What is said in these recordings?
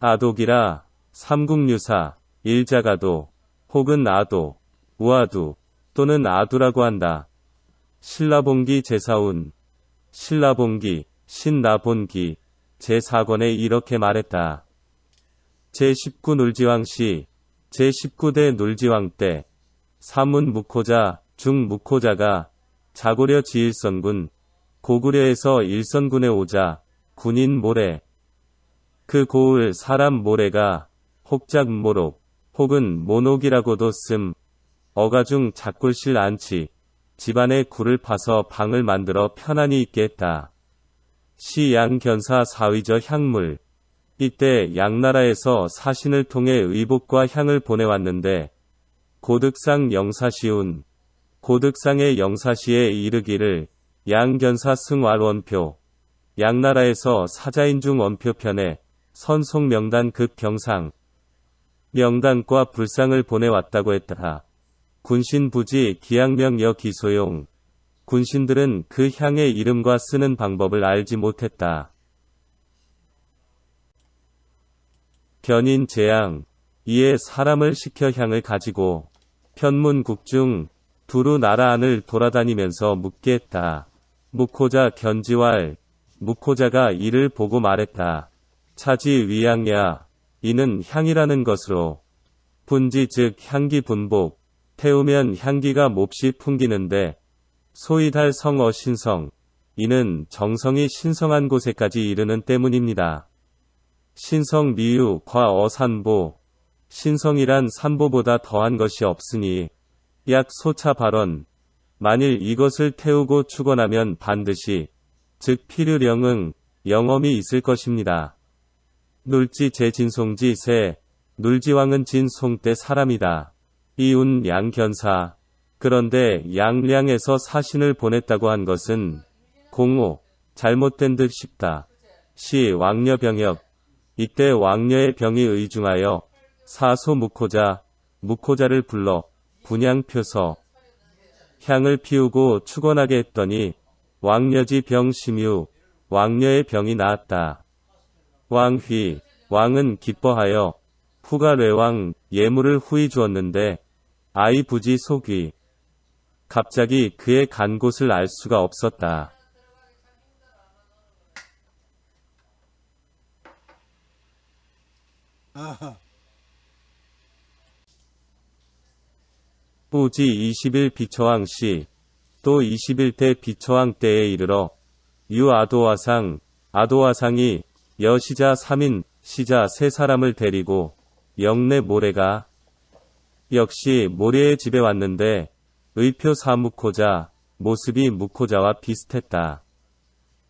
아독이라 삼국유사 일자가도 혹은 아도, 우아두 또는 아두라고 한다. 신라봉기 제4운 신라봉기 신나본기 제4권에 이렇게 말했다. 제19 놀지왕시 제19대 놀지왕 때 사문 묵호자 중 묵호자가 자고려 지일선군 고구려에서 일선군에 오자 군인 모래 그 고을 사람 모래가 혹작모록 혹은 모녹이라고도 씀 어가중 작골실 안치 집안에 굴을 파서 방을 만들어 편안히 있게 했다. 시 양견사 사위저 향물 이때 양나라에서 사신을 통해 의복과 향을 보내왔는데 고득상 영사시운 고득상의 영사시에 이르기를 양견사 승왈원표 양나라에서 사자인 중 원표편에 선송명단 급 경상 명단과 불상을 보내왔다고 했다. 군신부지 기양명여 기소용 군신들은 그 향의 이름과 쓰는 방법을 알지 못했다. 변인 재앙 이에 사람을 시켜 향을 가지고 편문국중 두루 나라 안을 돌아다니면서 묻게 했다. 묵호자 견지왈 묵호자가 이를 보고 말했다. 차지 위향야 이는 향이라는 것으로 분지 즉 향기 분복 태우면 향기가 몹시 풍기는데 소위 달 성어 신성 이는 정성이 신성한 곳에까지 이르는 때문입니다. 신성 미유 과 어산보 신성이란 산보보다 더한 것이 없으니 약 소차 발언 만일 이것을 태우고 축원하면 반드시 즉 필요령응 영험이 있을 것입니다. 놀지 제진송지 세 놀지왕은 진송 때 사람이다. 이운 양견사 그런데 양량에서 사신을 보냈다고 한 것은 공오 잘못된 듯 싶다. 시 왕녀병역 이때 왕녀의 병이 의중하여 사소 묵호자를 불러 분향표서 향을 피우고 축원하게 했더니 왕녀지 병 심유 왕녀의 병이 나았다. 왕휘 왕은 기뻐하여 후가례왕 예물을 후히 주었는데 아이 부지 속위 갑자기 그의 간 곳을 알 수가 없었다. 후지 20일 비처왕 시 또 21대 비처왕 때에 이르러 아도화상이 여시자 3인 시자 3사람을 데리고 영내 모래가 역시 모래의 집에 왔는데 의표 사묵호자 모습이 묵호자와 비슷했다.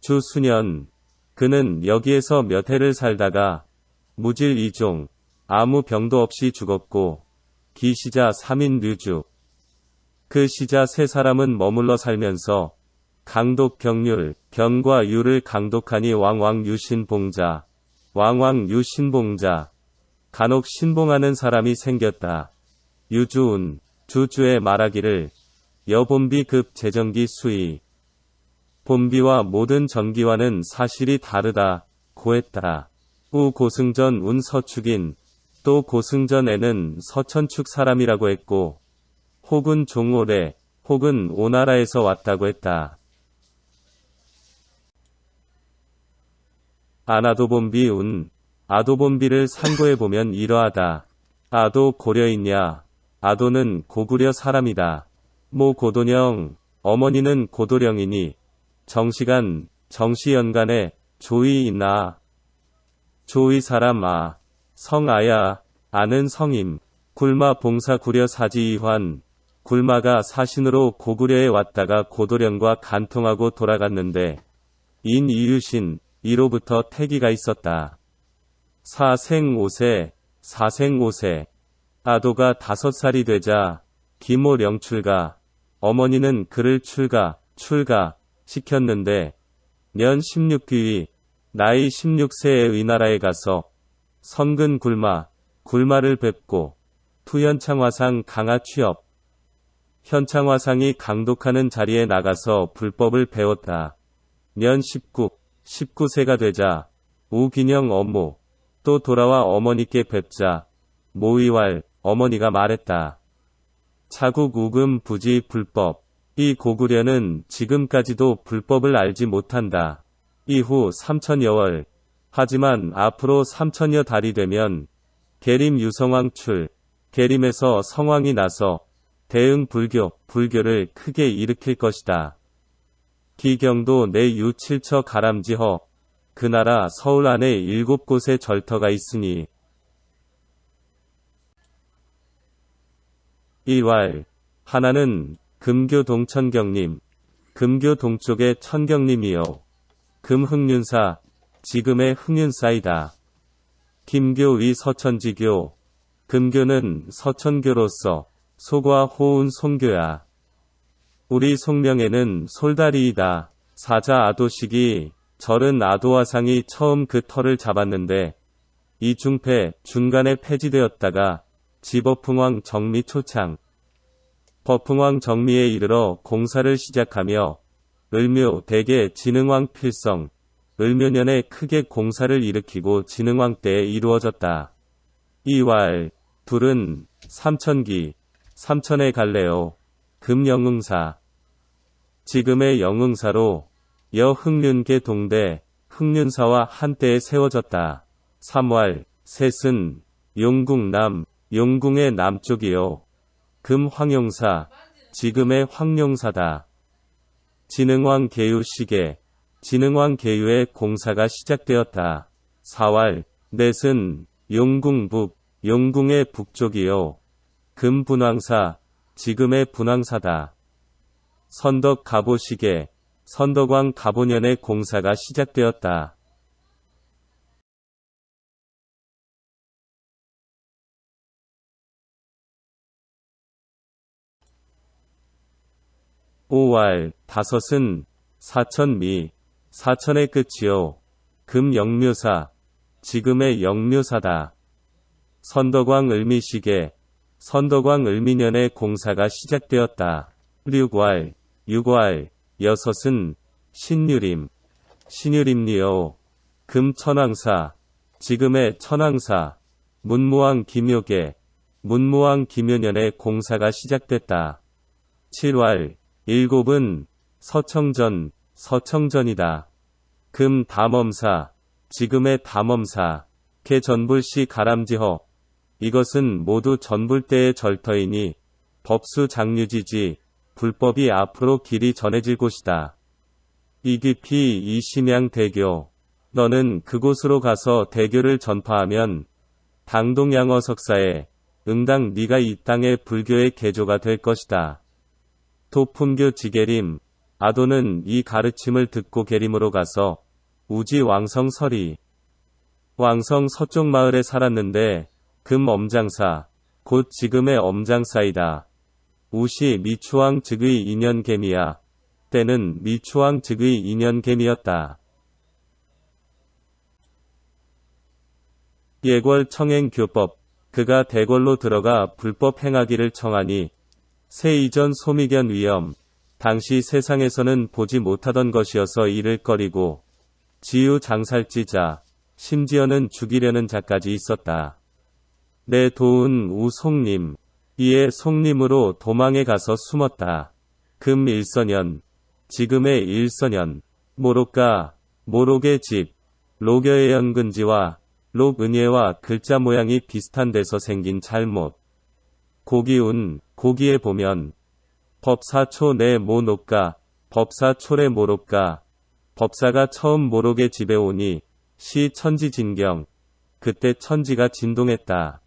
주 수년 그는 여기에서 몇 해를 살다가 무질 이종 아무 병도 없이 죽었고 기시자 3인 류주 그 시자 3사람은 머물러 살면서 강독 경률 병과 유를 강독하니 왕왕유신봉자 간혹 신봉하는 사람이 생겼다. 유주운 주주에 말하기를 여본비 급 재정기 수의 본비와 모든 전기와는 사실이 다르다 고했다. 우 고승전 운 서축인 또 고승전에는 서천축 사람이라고 했고 혹은 종오래 혹은 오나라에서 왔다고 했다. 아나도본비 운 아도본비를 상고해보면 이러하다. 아도 고려이냐 아도는 고구려 사람이다. 모 고도령 어머니는 고도령이니 정시간 정시연간에 조이 있나 조이 사람 성아야 아는 성임 굴마 봉사 구려 사지 이환 굴마가 사신으로 고구려에 왔다가 고도령과 간통하고 돌아갔는데 인 이유신 이로부터 태기가 있었다. 사생 5세 아도가 5살이 되자 기모 령출가 어머니는 그를 출가 시켰는데 년 16귀위 나이 16세에 의나라에 가서 성근 굴마를 뵙고 투현창화상 강화 취업 현창화상이 강독하는 자리에 나가서 불법을 배웠다. 년 19세가 되자 우균형 업무 또 돌아와 어머니께 뵙자 모의왈 어머니가 말했다. 자국 우금 부지 불법. 이 고구려는 지금까지도 불법을 알지 못한다. 이후 3천여월. 하지만 앞으로 3천여 달이 되면 계림 유성왕 출. 계림에서 성왕이 나서 대응 불교를 크게 일으킬 것이다. 기경도 내유 7처 가람지허. 그 나라 서울 안에 7곳의 절터가 있으니 1왈. 하나는 금교 동천경님. 금교 동쪽의 천경님이요. 금흥륜사. 지금의 흥륜사이다. 김교위 서천지교. 금교는 서천교로서 소과 호운 송교야. 우리 송명에는 솔다리이다. 사자 아도식이 절은 아도화상이 처음 그 터를 잡았는데 이중패 중간에 폐지되었다가 지법흥왕 정미 초창. 법흥왕 정미에 이르러 공사를 시작하며 을묘 대개 진흥왕 필성. 을묘년에 크게 공사를 일으키고 진흥왕 때에 이루어졌다. 이왈. 둘은 삼천기. 삼천의 갈래요. 금영흥사. 지금의 영흥사로 여흥륜계 동대 흥륜사와 한때에 세워졌다. 3왈. 셋은 용궁남. 용궁의 남쪽이요. 금황용사. 지금의 황용사다. 진흥왕 계유 시계. 진흥왕 계유의 공사가 시작되었다. 4왈. 넷은 용궁북. 용궁의 북쪽이요. 금분황사. 지금의 분황사다. 선덕 가보시계. 선덕왕 가보년의 공사가 시작되었다. 5왈. 다섯은 사천미. 사천의 끝이요. 금영묘사. 지금의 영묘사다. 선덕왕 을미시계. 선덕왕 을미년의 공사가 시작되었다. 6왈. 6왈. 여섯은 신유림. 신유림리요. 금천왕사. 지금의 천왕사. 문무왕 김효계. 문무왕 김효년의 공사가 시작됐다. 7왈. 일곱은 서청전. 서청전이다. 금 담엄사. 지금의 담엄사. 개 전불시 가람지허. 이것은 모두 전불 때의 절터이니 법수 장류지지. 불법이 앞으로 길이 전해질 곳이다. 이귀피 이심양 대교. 너는 그곳으로 가서 대교를 전파하면 당동양어 석사에 응당 네가 이 땅의 불교의 개조가 될 것이다. 도품교 지계림. 아도는 이 가르침을 듣고 계림으로 가서 우지 왕성 서리. 왕성 서쪽 마을에 살았는데 금 엄장사. 곧 지금의 엄장사이다. 우시 미추왕 즉의 인연개미야. 때는 미추왕 즉의 인연개미였다. 예궐 청행교법. 그가 대궐로 들어가 불법 행하기를 청하니 새 이전 소미견 위엄. 당시 세상에서는 보지 못하던 것이어서 이를거리고 지유 장살지자. 심지어는 죽이려는 자까지 있었다. 내 도운 우송림. 이에 송림으로 도망에 가서 숨었다. 금 일서년. 지금의 일서년. 모록가. 모록의 집. 로겨의 연근지와 록은예와 글자 모양이 비슷한 데서 생긴 잘못. 고기운. 고기에 보면 법사초 내 모녹가. 법사초래 모록가. 법사가 처음 모록의 집에 오니 시 천지진경. 그때 천지가 진동했다.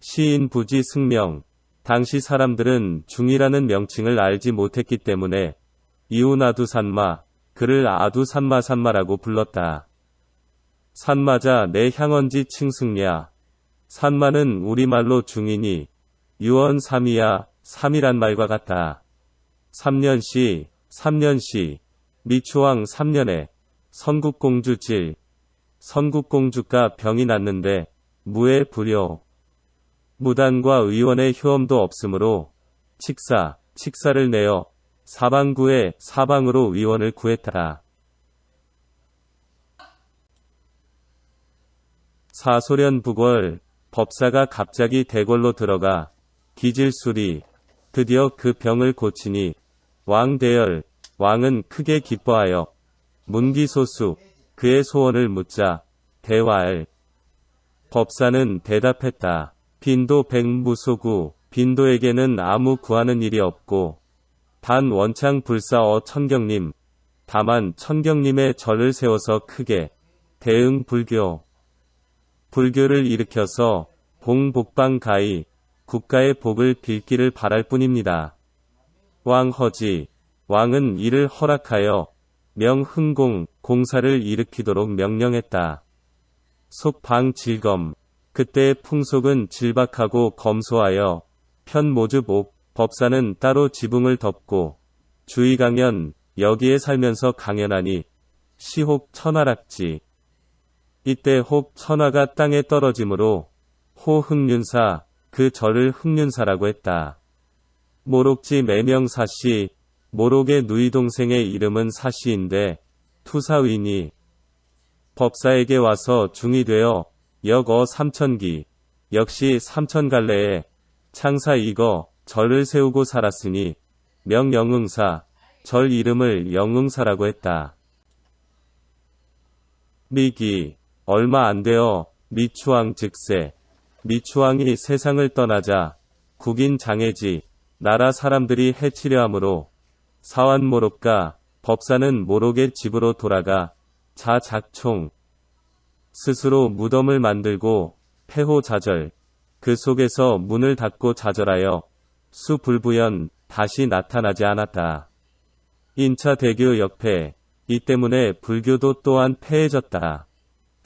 시인 부지 승명. 당시 사람들은 중이라는 명칭을 알지 못했기 때문에 이웃아두산마. 그를 아두산마산마라고 불렀다. 산마자 내 향언지 칭승랴. 산마는 우리말로 중이니 유언삼이야. 삼이란 말과 같다. 3년시. 3년시. 미추왕 3년에 선국공주 질. 선국공주가 병이 났는데 무에 불효. 무단과 의원의 효험도 없으므로 칙사를 내어 사방구에 사방으로 의원을 구했더라. 사소련 부궐, 법사가 갑자기 대궐로 들어가 기질술이 드디어 그 병을 고치니 왕대열, 왕은 크게 기뻐하여 문기소수, 그의 소원을 묻자 대화할. 법사는 대답했다. 빈도 백무소구, 빈도에게는 아무 구하는 일이 없고 단 원창 불사어 천경님, 다만 천경님의 절을 세워서 크게 대응 불교를 일으켜서 봉복방가히 국가의 복을 빌기를 바랄 뿐입니다. 왕허지, 왕은 이를 허락하여 명흥공, 공사를 일으키도록 명령했다. 속방질검, 그때의 풍속은 질박하고 검소하여 편모줍옥, 법사는 따로 지붕을 덮고 주의강연, 여기에 살면서 강연하니 시혹 천하락지. 이때 혹 천하가 땅에 떨어지므로 호흥륜사, 그 절을 흥륜사라고 했다. 모록지 매명 사씨, 모록의 누이 동생의 이름은 사씨인데 투사의니 법사에게 와서 중이 되어 역어 삼천기, 역시 삼천갈래에 창사 이거 절을 세우고 살았으니 명영응사, 절 이름을 영응사라고 했다. 미기, 얼마 안 되어 미추왕 즉세, 미추왕이 세상을 떠나자 국인 장해지, 나라 사람들이 해치려 하므로 사완모록가, 법사는 모록의 집으로 돌아가 자작총, 스스로 무덤을 만들고 폐호자절, 그 속에서 문을 닫고 자절하여 수불부연 다시 나타나지 않았다. 인차대교 역패, 이 때문에 불교도 또한 패해졌다.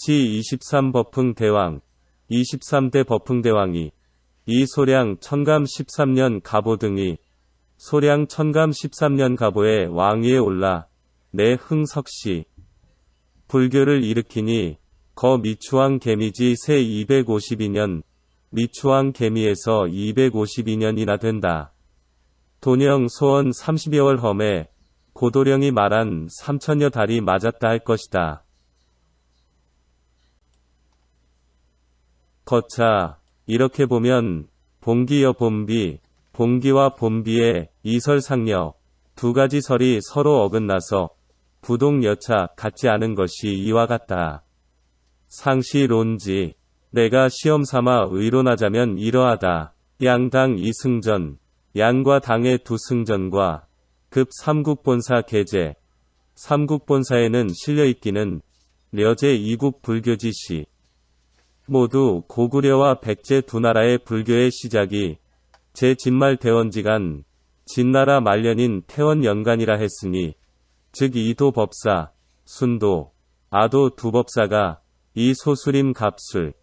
지23 버풍대왕, 23대 버풍대왕이 이 소량 천감 13년 가보 등이 소량 천감 13년 가보의 왕위에 올라 내 흥석시 불교를 일으키니 거 미추왕 개미지 세 252년, 미추왕 개미에서 252년이나 된다. 돈영 소원 30여월 험에 고도령이 말한 3천여 달이 맞았다 할 것이다. 거차, 이렇게 보면 봉기여 봄비, 봉기와 봄비의 이설상력, 두 가지 설이 서로 어긋나서 부동여차 같지 않은 것이 이와 같다. 상시론지, 내가 시험삼아 의론하자면 이러하다. 양당 이승전, 양과 당의 두 승전과 급 삼국본사 계제, 삼국본사에는 실려있기는 려제 이국 불교지시, 모두 고구려와 백제 두 나라의 불교의 시작이 제 진말 대원지간, 진나라 말년인 태원연간이라 했으니 즉 이도 법사, 순도, 아도 두 법사가 이 소수림 갑술,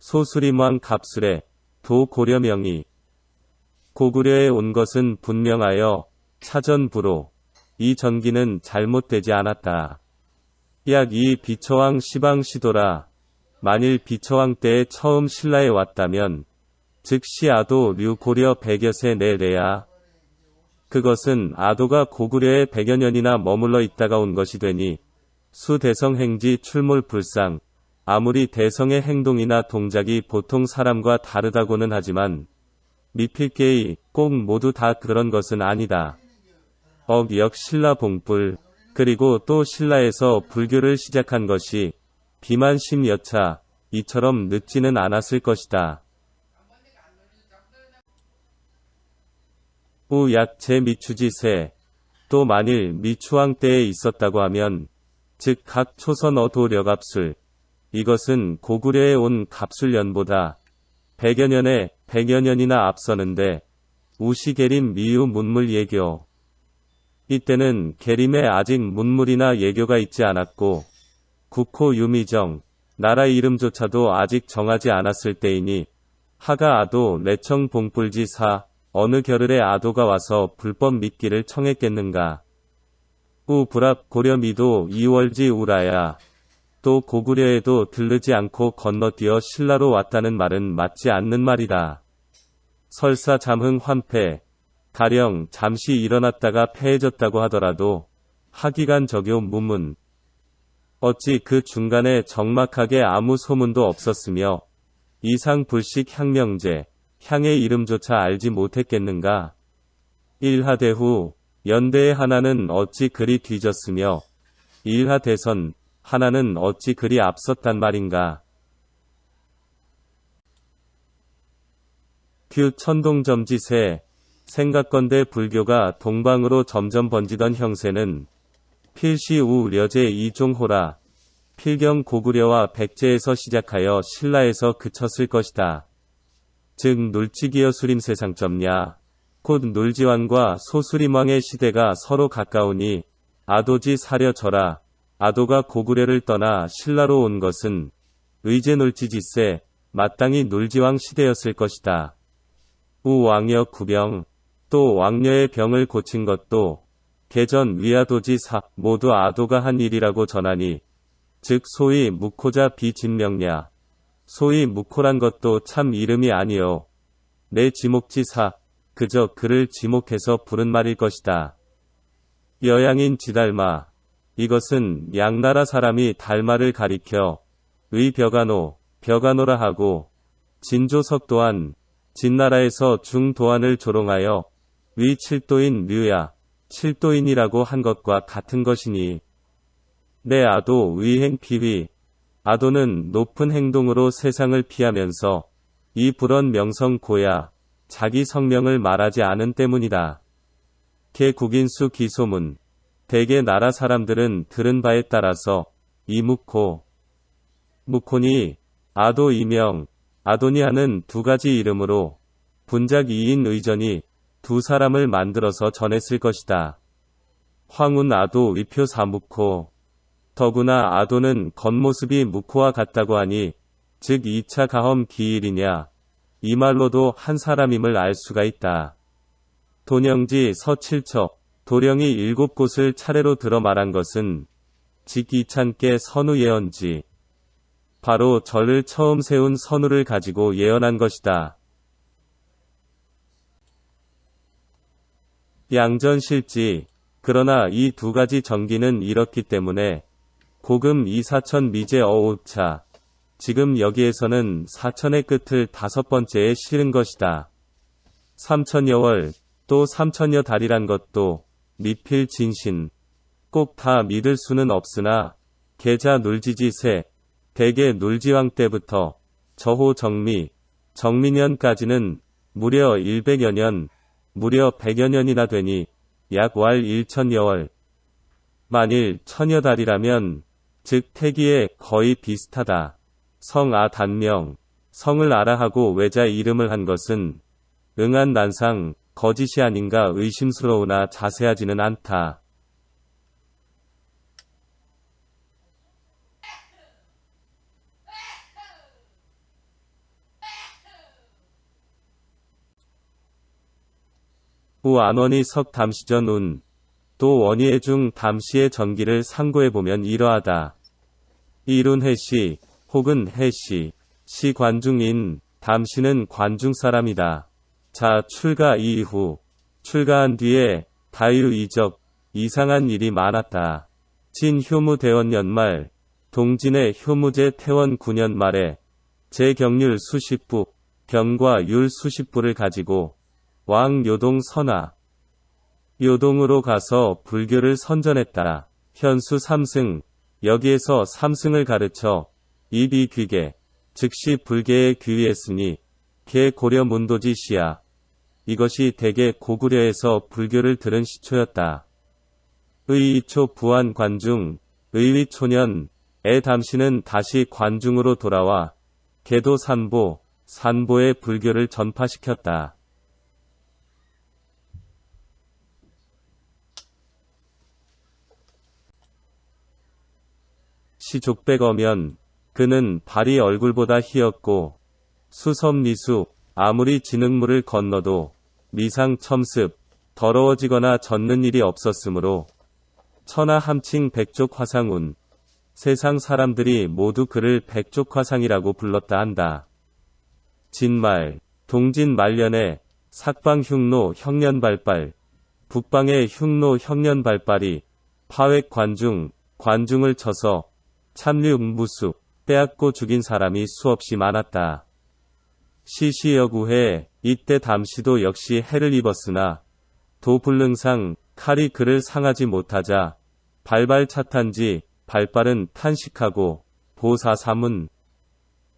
소수림왕 갑술의 도 고려명이 고구려에 온 것은 분명하여 차전부로 이 전기는 잘못되지 않았다. 약 이 비처왕 시방시도라. 만일 비처왕 때에 처음 신라에 왔다면 즉시 아도 류 고려 100여세 내래야 그것은 아도가 고구려에 100여 년이나 머물러 있다가 온 것이 되니 수대성 행지 출몰 불상, 아무리 대성의 행동이나 동작이 보통 사람과 다르다고는 하지만 미필게이 꼭 모두 다 그런 것은 아니다. 역 신라 봉불, 그리고 또 신라에서 불교를 시작한 것이 비만 10여차, 이처럼 늦지는 않았을 것이다. 우 약 제 미추지세, 또 만일 미추왕 때에 있었다고 하면 즉 각 초선 어도려갑술, 이것은 고구려에 온 갑술년보다 100여 년이나 앞서는데 우시계림 미유 문물 예교. 이때는 계림에 아직 문물이나 예교가 있지 않았고 국호 유미정, 나라 이름조차도 아직 정하지 않았을 때이니 하가 아도 내청 봉불지사, 어느 겨를에 아도가 와서 불법 믿기를 청했겠는가. 우 불합 고려미도 이월지 우라야. 또 고구려에도 들르지 않고 건너뛰어 신라로 왔다는 말은 맞지 않는 말이다. 설사 잠흥 환패, 가령 잠시 일어났다가 패해졌다고 하더라도 하기간 적요 무문, 어찌 그 중간에 적막하게 아무 소문도 없었으며 이상 불식 향명제, 향의 이름조차 알지 못했겠는가? 일하대후 연대의 하나는 어찌 그리 뒤졌으며 일하대선 하나는 어찌 그리 앞섰단 말인가? 큐 천동점지세 생각건대 불교가 동방으로 점점 번지던 형세는 필시우려제 이종호라 필경 고구려와 백제에서 시작하여 신라에서 그쳤을 것이다. 즉 놀치기여 수림세상점야 곧 놀지왕과 소수림왕의 시대가 서로 가까우니 아도지 사려져라. 아도가 고구려를 떠나 신라로 온 것은 의제놀지지세 마땅히 놀지왕 시대였을 것이다. 우왕여 구병 또 왕녀의 병을 고친 것도 개전 위아도지사 모두 아도가 한 일이라고 전하니 즉 소위 묵호자 비진명야 소위 묵호란 것도 참 이름이 아니요 내 지목지사 그저 그를 지목해서 부른 말일 것이다. 여양인 지달마 이것은 양나라 사람이 달마를 가리켜 벽아노라 하고 진조석 또한 진나라에서 중도안을 조롱하여 칠도인 류야 칠도인이라고 한 것과 같은 것이니 내 아도 위행 피위 아도는 높은 행동으로 세상을 피하면서 이 불언 명성 고야 자기 성명을 말하지 않은 때문이다. 개국인수 기소문 대개 나라 사람들은 들은 바에 따라서 무코니 아도 이명 아도니 하는 두 가지 이름으로 분작 2인 의전이 두 사람을 만들어서 전했을 것이다. 황운 아도 위표 사무코 더구나 아도는 겉모습이 무코와 같다고 하니 즉 2차 가험 기일이냐 이 말로도 한 사람임을 알 수가 있다. 돈영지 서칠척 도령이 7곳을 차례로 들어 말한 것은 직이찬께 선우 예언지 바로 절을 처음 세운 선우를 가지고 예언한 것이다. 양전실지 그러나 이 두 가지 전기는 이렇기 때문에 고금 이사천 미제 어오차 지금 여기에서는 사천의 끝을 5번째에 실은 것이다. 삼천여월 또 삼천여 달이란 것도 미필 진신 꼭 다 믿을 수는 없으나 계자 놀지지세 대개 놀지왕 때부터 저호 정미년까지는 무려 100여 년 무려 100여 년이나 되니 약 왈 1천여월 만일 천여 달이라면 즉 태기에 거의 비슷하다. 성아 단명 성을 알아 하고 외자 이름을 한 것은 응한 난상 거짓이 아닌가 의심스러우나 자세하지는 않다. 우 안원이 석 담시전 운 또 원희의 중 담시의 전기를 상고해보면 이러하다. 이룬 해시 혹은 해시 시 관중인 담시는 관중 사람이다. 자 출가 이후 출가한 뒤에 다유 이적 이상한 일이 많았다. 진 효무 대원 연말 동진의 효무제 태원 9년 말에 제경률 수십부 병과 율 수십부를 가지고 왕 요동 선하 요동으로 가서 불교를 선전했다. 현수 삼승 여기에서 삼승을 가르쳐 입이 귀계 즉시 불계에 귀위했으니 개 고려 문도지 시야 이것이 대개 고구려에서 불교를 들은 시초였다. 의이초 부안 관중 의위 초년에 담시는 다시 관중으로 돌아와 개도 산보의 불교를 전파시켰다. 시족백어면 그는 발이 얼굴보다 희었고 수섭리수 아무리 진흙물을 건너도 미상첨습 더러워지거나 젖는 일이 없었으므로 천하함칭 백족화상운 세상 사람들이 모두 그를 백족화상이라고 불렀다 한다. 진말 동진 말년에 삭방 흉노 형년발발 북방의 흉노 형년발발이 파획 관중을 쳐서 참류 무수, 빼앗고 죽인 사람이 수없이 많았다. 시시여구해 이때 담시도 역시 해를 입었으나 도불능상 칼이 그를 상하지 못하자 발발 차탄지 발발은 탄식하고 보사사문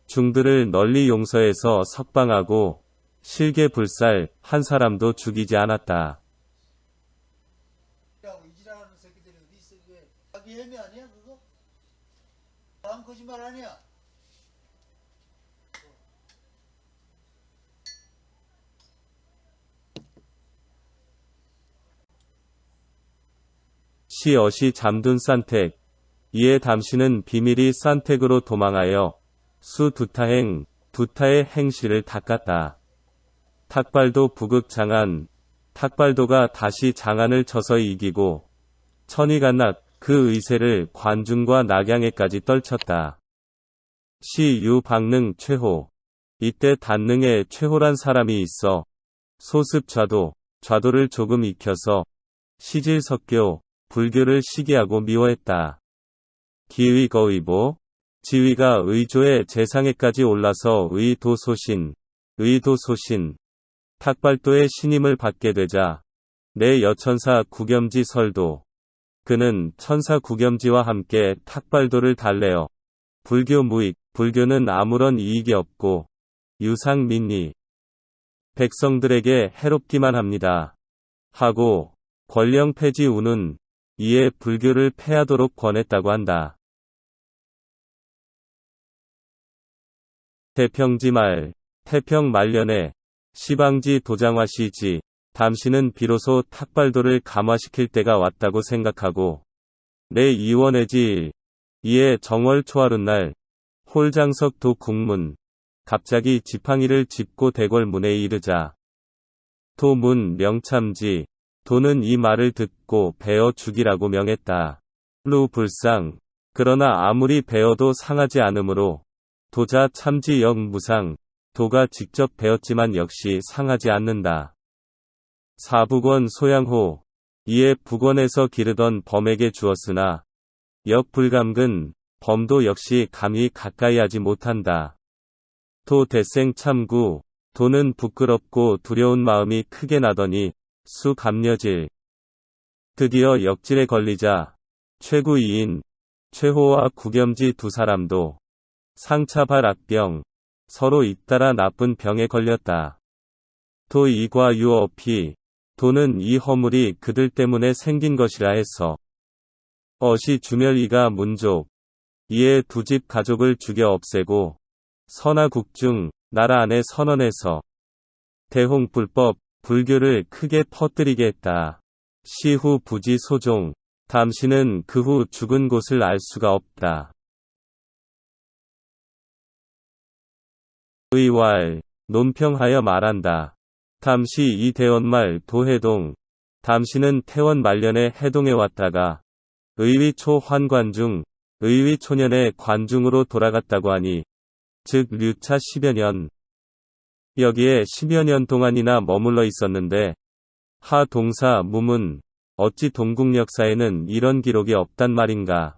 중들을 널리 용서해서 석방하고 실개불살 한 사람도 죽이지 않았다. 이지랄하는 새끼들이 어디 있어? 왜 자기 애미 아니야 그거? 다음 거짓말 아니야? 시엇이 잠든 산택. 이에 담시는 비밀이 산택으로 도망하여 수두타행, 두타의 행실을 닦았다. 탁발도 부극장안, 탁발도가 다시 장안을 쳐서 이기고 천이간낙 그 의세를 관중과 낙양에까지 떨쳤다. 시유박능 최호. 이때 단능에 최호란 사람이 있어 소습좌도, 좌도를 조금 익혀서 시질석교, 불교를 시기하고 미워했다. 기의거의보, 지위가 의조의 재상에까지 올라서 의도소신, 탁발도의 신임을 받게 되자 내 여천사 구겸지 설도, 그는 천사 구겸지와 함께 탁발도를 달래어 불교 무익, 불교는 아무런 이익이 없고 유상민니 백성들에게 해롭기만 합니다. 하고 권령 폐지 우는 이에 불교를 폐하도록 권했다고 한다. 태평지 말, 태평 말년에 시방지 도장화시지, 담시는 비로소 탁발도를 감화시킬 때가 왔다고 생각하고 내 이원해지 이에 정월 초하룻날 홀장석 도 국문 갑자기 지팡이를 짚고 대궐문에 이르자 도문 명참지 도는 이 말을 듣고 베어 죽이라고 명했다. 루 불상. 그러나 아무리 베어도 상하지 않으므로 도자 참지 역 무상. 도가 직접 베었지만 역시 상하지 않는다. 사북원 소양호. 이에 북원에서 기르던 범에게 주었으나 역 불감근 범도 역시 감히 가까이 하지 못한다. 도 대생 참구. 도는 부끄럽고 두려운 마음이 크게 나더니 수 감려질. 드디어 역질에 걸리자 최구이인 최호와 구겸지 두 사람도 상차발 악병, 서로 잇따라 나쁜 병에 걸렸다. 도 이과 유어피, 도는 이 허물이 그들 때문에 생긴 것이라 해서 어시 주멸이가 문족, 이에 두 집 가족을 죽여 없애고 선하국중, 나라 안에 선언해서 대홍불법, 불교를 크게 퍼뜨리게 했다. 시후 부지 소종, 담시는 그 후 죽은 곳을 알 수가 없다. 의왈, 논평하여 말한다. 담시 이 대원말 도해동, 담시는 태원 말년에 해동에 왔다가 의위초 환관중, 의위초년에 관중으로 돌아갔다고 하니 즉 류차 10여 년. 여기에 10여 년 동안이나 머물러 있었는데 하 동사 무문 어찌 동국 역사에는 이런 기록이 없단 말인가.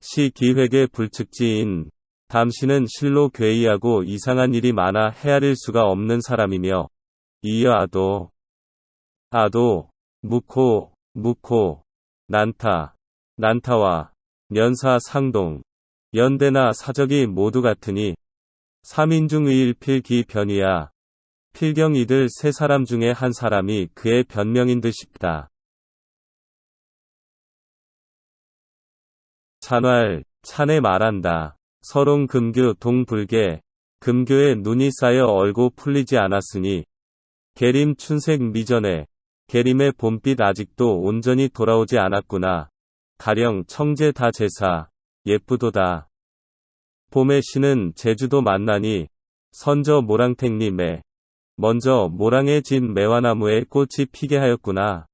시 기획의 불측지인 담시는 실로 괴이하고 이상한 일이 많아 헤아릴 수가 없는 사람이며 이어 아도, 묵호, 난타와 연사 상동, 연대나 사적이 모두 같으니 3인 중 의일필기 변이야. 필경 이들 세 사람 중에 한 사람이 그의 변명인 듯 싶다. 찬활, 찬에 말한다. 서롱 금교 동불계, 금교에 눈이 쌓여 얼고 풀리지 않았으니 계림 춘색 미전에, 계림의 봄빛 아직도 온전히 돌아오지 않았구나. 가령 청제 다 제사, 예쁘도다. 봄의 시는 제주도 만나니 선저 모랑택리 매, 먼저 모랑에 진 매화나무에 꽃이 피게 하였구나.